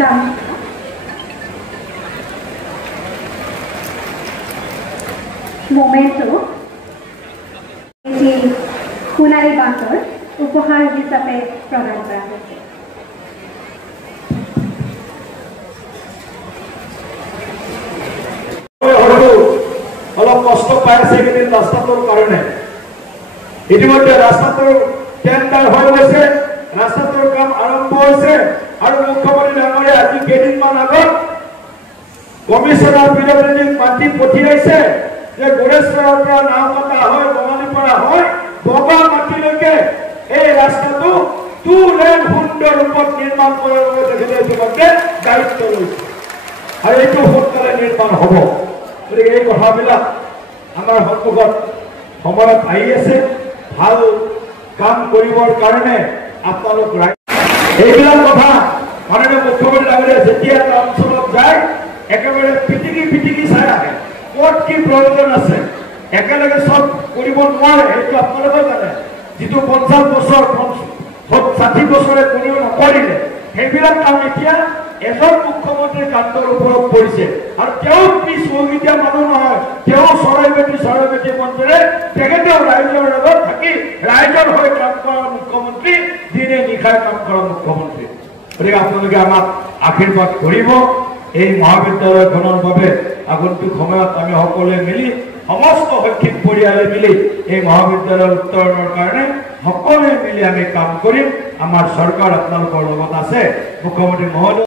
গান মোমেন্টো এটি সোণালী বাছৰ উপহাৰ হিচাপে প্ৰদান কৰা হৈছে। অলপ কষ্ট পাই আছে কিন্তু ৰাস্তাটোৰ কাৰণে ইতিমধ্যে ৰাস্তাটোৰ টেণ্ডাৰ হৈ গৈছে, ৰাস্তাটোৰ কাম আৰম্ভ হৈছে আৰু মুখ্যমন্ত্ৰী ডাঙৰীয়া আজি কেইদিনমান আগত কমিশনাৰ পিডব্লিউডিক মাতি পঠিয়াইছে যে গোৰেশ্বৰৰ পৰা নাওকাটা হৈ বঙালীৰ পৰা হৈ বগা মাটিলৈকে এই ৰাস্তাটো 2 লেন সুন্দৰ ৰূপত নিৰ্মাণ কৰাৰ বাবে তেখেতে ইতিমধ্যে দায়িত্ব লৈছে আৰু এইটো সোনকালে নিৰ্মাণ হ'ব। গতিকে এই কথাবিলাক আমাৰ সন্মুখত সময়ত আহি আছে। ভাল কাম কৰিবৰ কাৰণে আপোনালোক এইবিলাক কথা মাননীয় মুখ্যমন্ত্ৰী ডাঙৰীয়া যেতিয়া এটা অঞ্চলত যায় একেবাৰে পিটিকি চাই আহে ক'ত কি প্ৰয়োজন আছে। একেলগে চব কৰিব নোৱাৰে, সেইটো আপোনালোকে জানে। যিটো 50 বছৰ 60 বছৰে কোনেও নকৰিলে সেইবিলাক কাম এতিয়া এজন মুখ্যমন্ত্ৰীৰ কাণ্ডৰ ওপৰত পৰিছে আৰু তেওঁ পিছুৱগীয়া মানুহ নহয়, তেওঁ চৰাই বেটি মন্ত্ৰীৰে তেখেতেও ৰাইজৰ লগত থাকি ৰাইজৰ হৈ কাম কৰা মুখ্যমন্ত্ৰী, দিনে নিশাই কাম কৰা মুখ্যমন্ত্ৰী। গতিকে আপোনালোকে আমাক আশীৰ্বাদ কৰিব। এই মহাবিদ্যালয়খনৰ বাবে আগন্তুক সময়ত আমি সকলোৱে মিলি সমস্ত শৈক্ষিক পৰিয়ালে মিলি এই মহাবিদ্যালয়ৰ উত্তৰণৰ কাৰণে সকলোৱে মিলি আমি কাম কৰিম। আমাৰ চৰকাৰ আপোনালোকৰ লগত আছে। মুখ্যমন্ত্ৰী মহোদয়